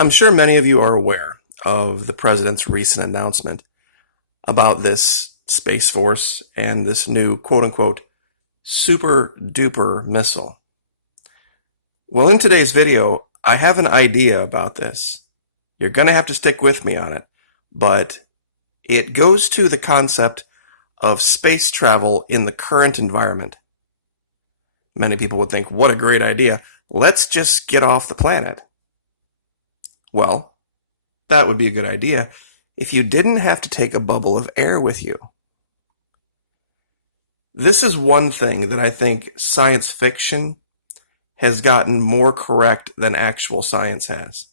I'm sure many of you are aware of the president's recent announcement about this Space Force and this new quote unquote super duper missile. Well, in today's video, I have an idea about this. You're going to have to stick with me on it, but it goes to the concept of space travel in the current environment. Many people would think, what a great idea. Let's just get off the planet. Well, that would be a good idea if you didn't have to take a bubble of air with you. This is one thing that I think science fiction has gotten more correct than actual science has.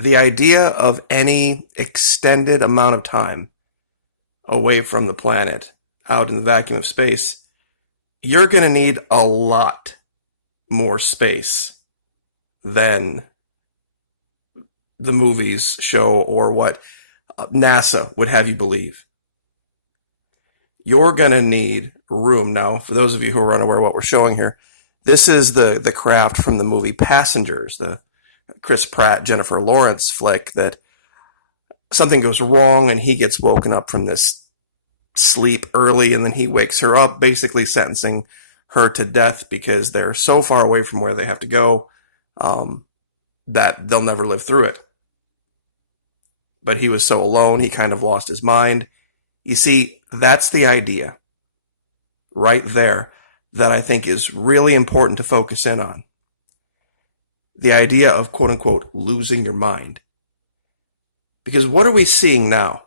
The idea of any extended amount of time away from the planet, out in the vacuum of space, you're going to need a lot more space than the movies show or what NASA would have you believe. You're going to need room. Now, for those of you who are unaware of what we're showing here, this is the craft from the movie Passengers, the Chris Pratt, Jennifer Lawrence flick that something goes wrong and he gets woken up from this sleep early and then he wakes her up, basically sentencing her to death because they're so far away from where they have to go that they'll never live through it. But he was so alone, he kind of lost his mind. You see, that's the idea right there that I think is really important to focus in on. The idea of quote unquote losing your mind. Because what are we seeing now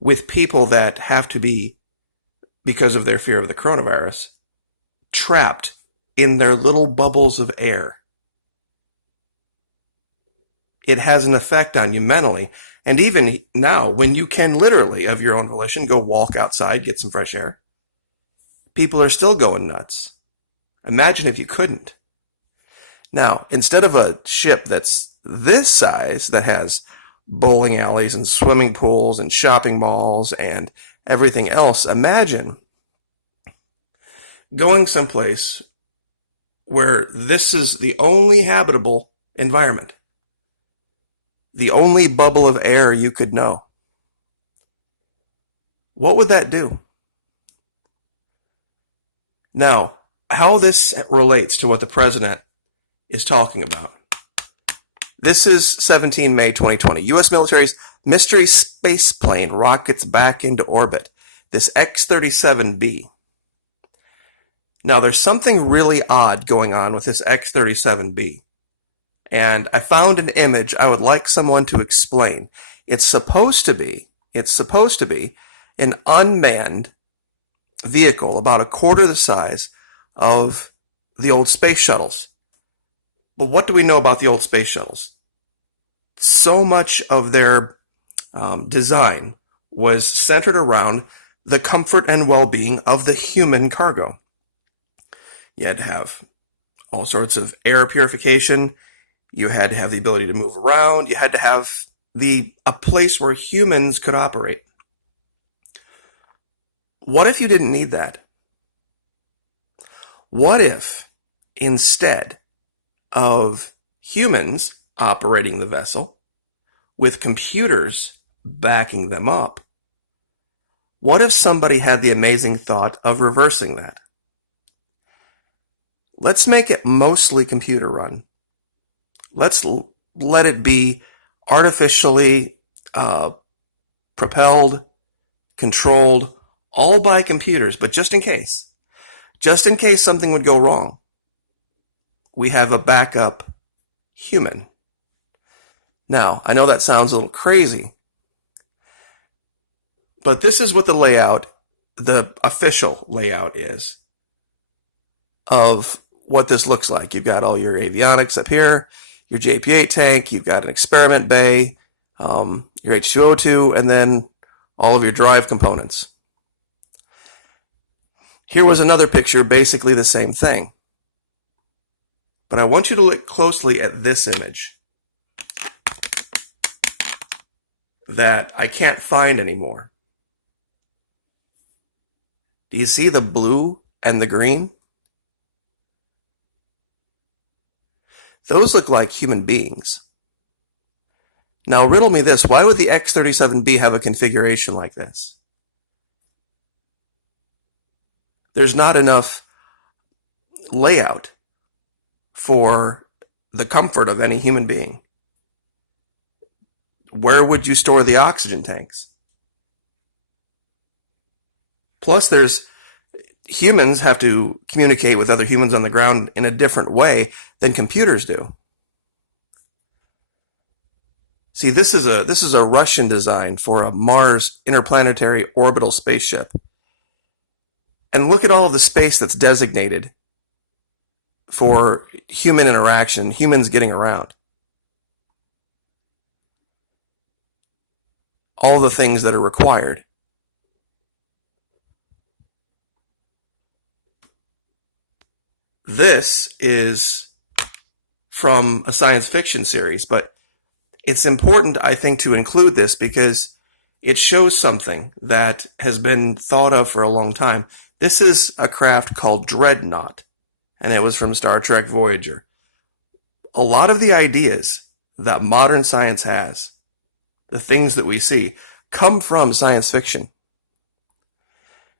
with people that have to be, because of their fear of the coronavirus, trapped in their little bubbles of air? It has an effect on you mentally. And even now, when you can literally, of your own volition, go walk outside, get some fresh air, people are still going nuts. Imagine if you couldn't. Now, instead of a ship that's this size, that has bowling alleys and swimming pools and shopping malls and everything else, imagine going someplace where this is the only habitable environment, the only bubble of air you could know. What would that do? Now, how this relates to what the president is talking about. This is 17 May 2020. U.S. military's mystery space plane rockets back into orbit. This X-37B. Now, there's something really odd going on with this X-37B. And I found an image I would like someone to explain. It's supposed to be an unmanned vehicle about a quarter the size of the old space shuttles. But what do we know about the old space shuttles? So much of their design was centered around the comfort and well-being of the human cargo. You had to have all sorts of air purification. You had to have the ability to move around. You had to have a place where humans could operate. What if you didn't need that? What if, instead of humans operating the vessel, with computers backing them up, what if somebody had the amazing thought of reversing that? Let's make it mostly computer run. Let's let it be artificially propelled, controlled, all by computers, but just in case something would go wrong, we have a backup human. Now, I know that sounds a little crazy, but this is what the official layout is of what this looks like. You've got all your avionics up here, your JP-8 tank, you've got an experiment bay, your H2O2, and then all of your drive components. Here was another picture, basically the same thing. But I want you to look closely at this image that I can't find anymore. Do you see the blue and the green? those look like human beings. Now riddle me this, why would the X-37B have a configuration like this? There's not enough layout for the comfort of any human being. Where would you store the oxygen tanks? Plus, humans have to communicate with other humans on the ground in a different way than computers do. See, this is a Russian design for a Mars interplanetary orbital spaceship. And look at all of the space that's designated for human interaction, humans getting around. All the things that are required. This is from a science fiction series, but it's important, I think, to include this because it shows something that has been thought of for a long time. This is a craft called Dreadnought, and it was from Star Trek Voyager. A lot of the ideas that modern science has, the things that we see, come from science fiction.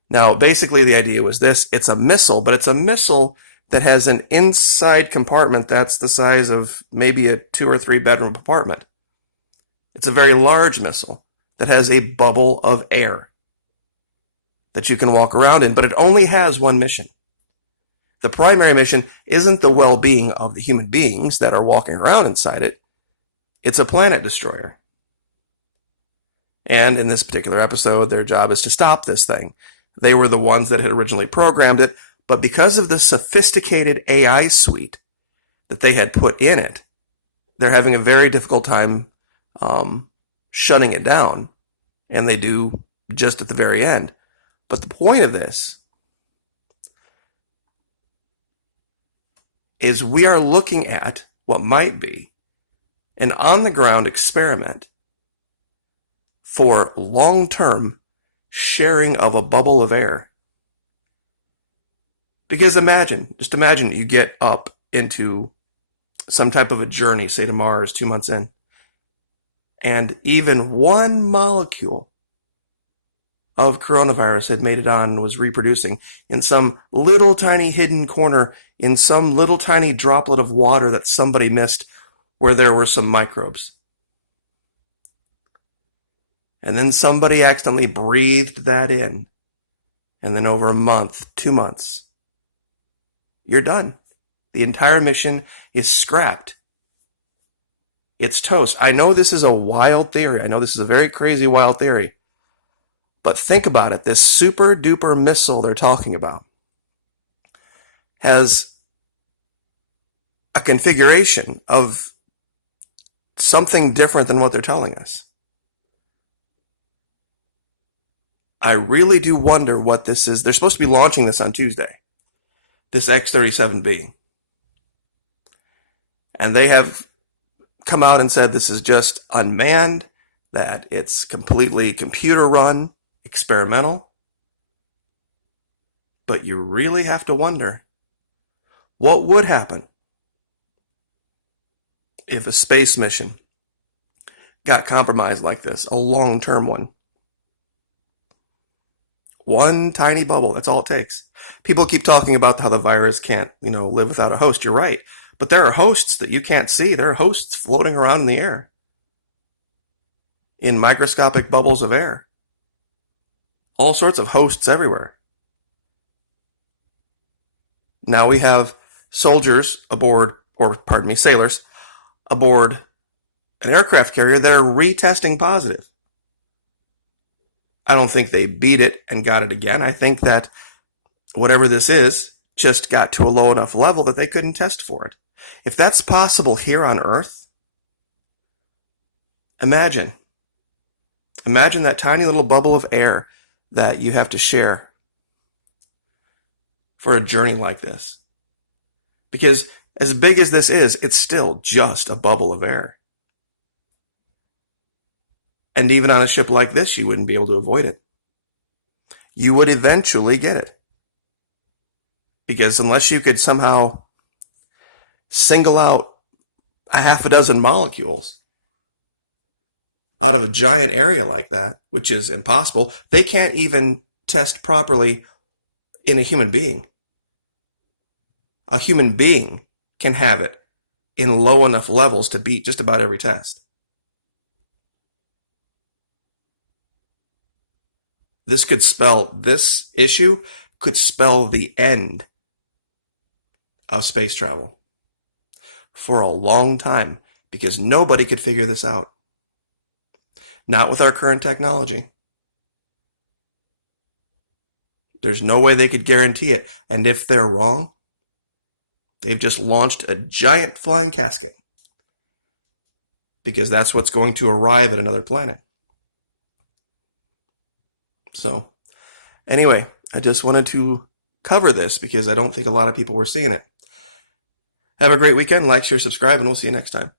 Now, basically the idea was this, it's a missile, but it's a missile that has an inside compartment that's the size of maybe a 2 or 3 bedroom apartment. It's a very large missile that has a bubble of air that you can walk around in, but it only has one mission. The primary mission isn't the well-being of the human beings that are walking around inside it. It's a planet destroyer. And in this particular episode, their job is to stop this thing. They were the ones that had originally programmed it, but because of the sophisticated AI suite that they had put in it, they're having a very difficult time shutting it down. And they do just at the very end. But the point of this is we are looking at what might be an on-the-ground experiment for long-term sharing of a bubble of air. Because just imagine you get up into some type of a journey, say to Mars, 2 months in, and even one molecule of coronavirus had made it on and was reproducing in some little tiny hidden corner in some little tiny droplet of water that somebody missed where there were some microbes. And then somebody accidentally breathed that in. And then over a month, 2 months, you're done. The entire mission is scrapped. It's toast. I know this is a wild theory. I know this is a very crazy wild theory. But think about it. This super duper missile they're talking about has a configuration of something different than what they're telling us. I really do wonder what this is. They're supposed to be launching this on Tuesday, this X-37B. And they have come out and said this is just unmanned, that it's completely computer run, experimental. But you really have to wonder, what would happen if a space mission got compromised like this, a long-term one? One tiny bubble, that's all it takes. People keep talking about how the virus can't, live without a host. You're right. But there are hosts that you can't see. There are hosts floating around in the air, in microscopic bubbles of air. All sorts of hosts everywhere. Now we have sailors aboard an aircraft carrier that are retesting positive. I don't think they beat it and got it again. I think that whatever this is just got to a low enough level that they couldn't test for it. If that's possible here on Earth, imagine that tiny little bubble of air that you have to share for a journey like this. Because as big as this is, it's still just a bubble of air. And even on a ship like this, you wouldn't be able to avoid it. You would eventually get it. Because unless you could somehow single out a half a dozen molecules out of a giant area like that, which is impossible. They can't even test properly in a human being. A human being can have it in low enough levels to beat just about every test. This issue could spell the end of space travel for a long time, because nobody could figure this out. Not with our current technology. There's no way they could guarantee it. And if they're wrong, they've just launched a giant flying casket, because that's what's going to arrive at another planet. So, anyway, I just wanted to cover this because I don't think a lot of people were seeing it. Have a great weekend. Like, share, subscribe, and we'll see you next time.